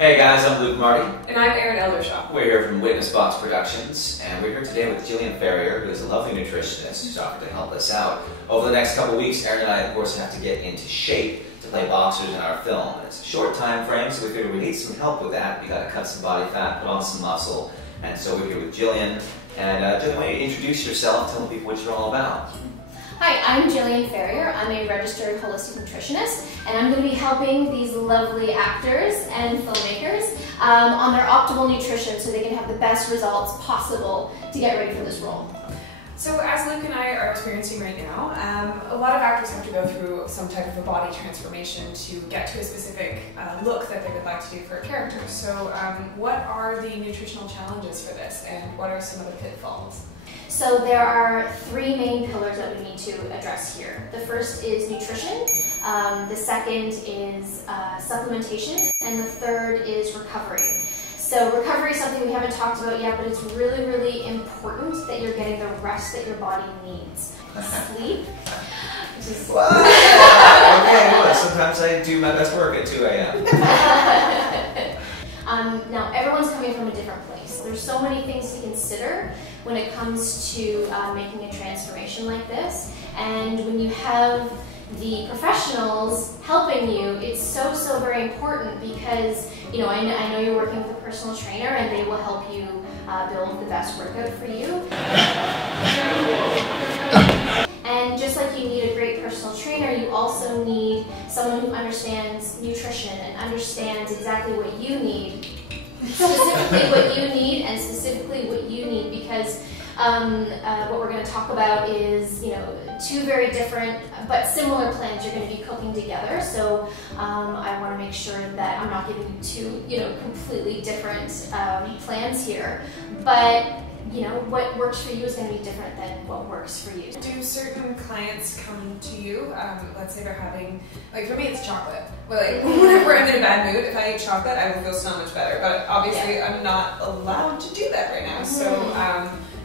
Hey guys, I'm Luke Marty. And I'm Erin Eldershaw. We're here from Witness Box Productions, and we're here today with Gillian Ferrier, who is a lovely nutritionist who's offered to help us out. Over the next couple weeks, Erin and I, of course, have to get into shape to play boxers in our film. And it's a short time frame, so we figured we need some help with that. We got to cut some body fat, put on some muscle, and so we're here with Gillian. And Gillian, why don't you introduce yourself, tell people what you're all about. Hi, I'm Gillian Ferrier. I'm a registered holistic nutritionist, and I'm going to be helping these lovely actors and filmmakers on their optimal nutrition so they can have the best results possible to get ready for this role. So as Luke and I are experiencing right now, a lot of actors have to go through some type of a body transformation to get to a specific look that they would like to do for a character. So what are the nutritional challenges for this, and what are some of the pitfalls? So there are three main pillars that we need to address here. The first is nutrition, the second is supplementation, and the third is recovery. So recovery is something we haven't talked about yet, but it's really, really important that you're getting the rest that your body needs. Sleep. Okay, well, sometimes I do my best work at 2 a.m. Now, everyone's coming from a different place. There's so many things to consider when it comes to making a transformation like this. And when you have the professionals helping you, it's so, so very important because, you know, I know you're working with a personal trainer and they will help you build the best workout for you. And just like you need a great personal trainer, you also need someone who understands nutrition and understands exactly what you need. Specifically what you need and specifically what you need, because what we're going to talk about is, you know, two very different but similar plans you're going to be cooking together. So I want to make sure that I'm not giving you two, you know, completely different plans here. But you know, what works for you is going to be different than what works for you. Do certain clients come to you, let's say they're having, like for me it's chocolate. Well, like, whenever I'm in a bad mood, if I eat chocolate, I will feel so much better. But obviously I'm not allowed to do that right now. So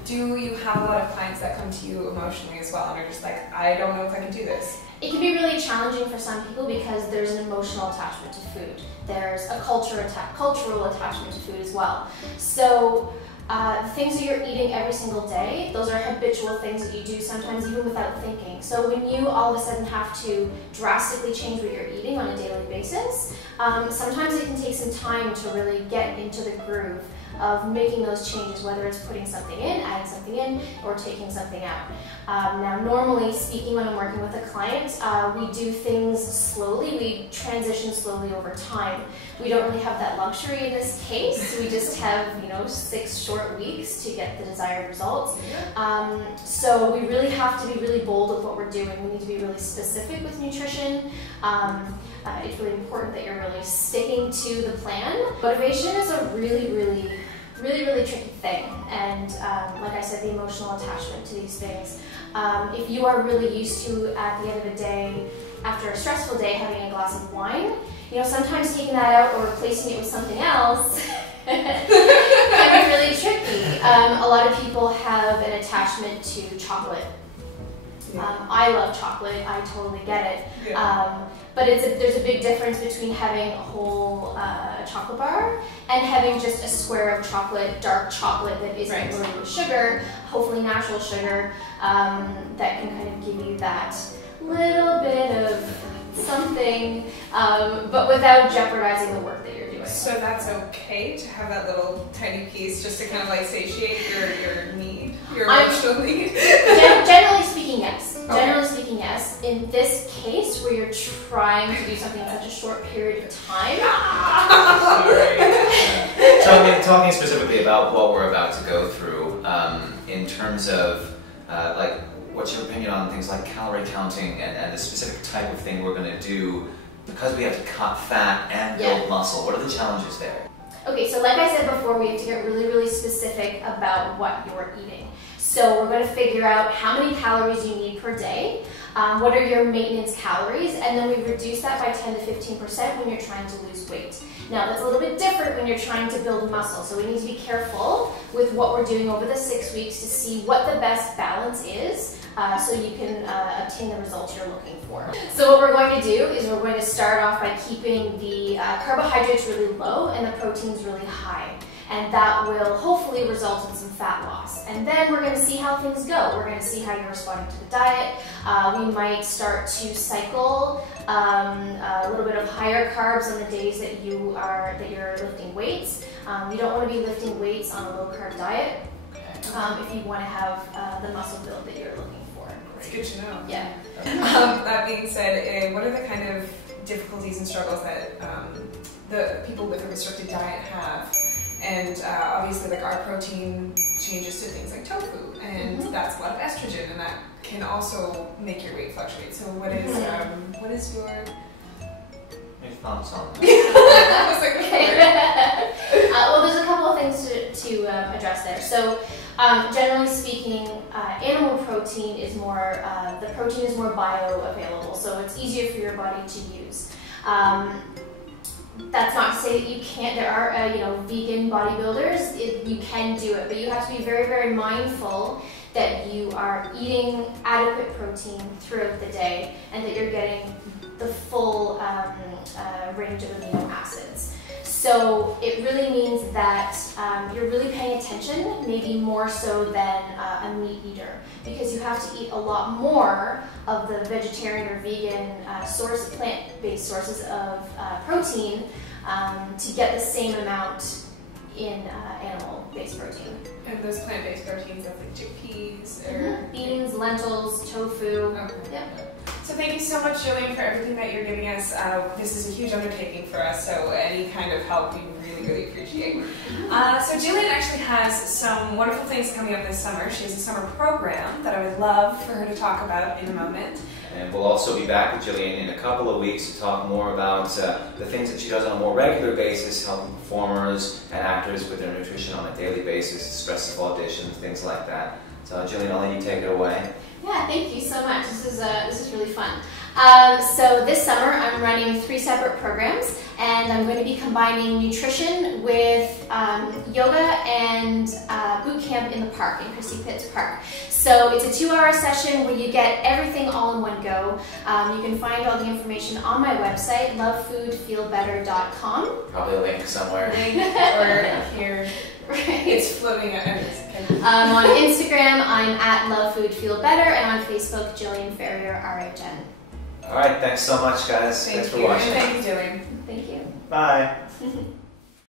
do you have a lot of clients that come to you emotionally as well and are just like, I don't know if I can do this? It can be really challenging for some people because there's an emotional attachment to food. There's a cultural attachment to food as well. So the things that you're eating every single day, those are habitual things that you do sometimes even without thinking. So when you all of a sudden have to drastically change what you're eating on a daily basis, sometimes it can take some time to really get into the groove of making those changes, whether it's putting something in, adding something in, or taking something out. Now, normally speaking, when I'm working with a client, we do things slowly. We transition slowly over time. We don't really have that luxury in this case. We just have, you know, 6 short weeks to get the desired results. So we really have to be really bold with what we're doing. We need to be really specific with nutrition. It's really important that you're really sticking to the plan. Motivation is a really tricky thing, and like I said, the emotional attachment to these things. If you are really used to, at the end of the day, after a stressful day, having a glass of wine, you know, sometimes taking that out or replacing it with something else can be really tricky. A lot of people have an attachment to chocolate. I love chocolate, I totally get it. But there's a big difference between having a whole chocolate bar and having just a square of chocolate, dark chocolate that isn't loaded with sugar, hopefully natural sugar, that can kind of give you that little bit of something, but without jeopardizing the work that you're doing. So that's okay to have that little tiny piece just to kind of like satiate your need, your emotional need? Generally speaking, yes. Okay. Generally speaking, yes. In this case, where you're trying to do something in such a short period of time. Talking specifically about what we're about to go through, in terms of like, what's your opinion on things like calorie counting and the specific type of thing we're going to do because we have to cut fat and build muscle? What are the challenges there? Okay, so like I said before, we have to get really specific about what you're eating. So we're going to figure out how many calories you need per day. What are your maintenance calories? And then we reduce that by 10 to 15% when you're trying to lose weight. Now that's a little bit different when you're trying to build muscle, so we need to be careful with what we're doing over the 6 weeks to see what the best balance is so you can obtain the results you're looking for. So what we're going to do is we're going to start off by keeping the carbohydrates really low and the proteins really high. And that will hopefully result in some fat loss. And then we're going to see how things go. We're going to see how you're responding to the diet. We might start to cycle a little bit of higher carbs on the days that you're lifting weights. You don't want to be lifting weights on a low carb diet if you want to have the muscle build that you're looking for. It's good to know. Yeah. That being said, what are the kind of difficulties and struggles that the people with a restricted diet have? And obviously, like, our protein changes to things like tofu, and that's a lot of estrogen, and that can also make your weight fluctuate. So what is your thoughts on that? I was like, okay. Well, there's a couple of things to address there. So generally speaking, animal protein is more, the protein is more bioavailable, so it's easier for your body to use. That's not to say that you can't. There are, vegan bodybuilders. You can do it, but you have to be very, very mindful that you are eating adequate protein throughout the day and that you're getting the full range of amino acids. So it really means that you're really paying attention, maybe more so than a meat eater, because you have to eat a lot more of the vegetarian or vegan plant-based sources of protein to get the same amount in animal-based protein. And those plant-based proteins, like chickpeas or beans, lentils, tofu. Okay. Yep. So thank you so much, Gillian, for everything that you're giving us. This is a huge undertaking for us, so any kind of help we really, really appreciate. So Gillian actually has some wonderful things coming up this summer. She has a summer program that I would love for her to talk about in a moment. And we'll also be back with Gillian in a couple of weeks to talk more about the things that she does on a more regular basis, helping performers and actors with their nutrition on a daily basis, expressive auditions, things like that. So Gillian, I'll let you take it away. Yeah, thank you so much. This is really fun. So this summer I'm running 3 separate programs, and I'm going to be combining nutrition with yoga and boot camp in the park, in Christie Pitts Park. So it's a 2-hour session where you get everything all in one go. You can find all the information on my website, lovefoodfeelbetter.com. Probably a link somewhere. Or here. Right. It's floating at on Instagram, I'm at lovefoodfeelbetter, and on Facebook, Gillian Ferrier, RHN. All right, thanks so much, guys. Thanks for watching. Thank you, Gillian. Thank you. Bye.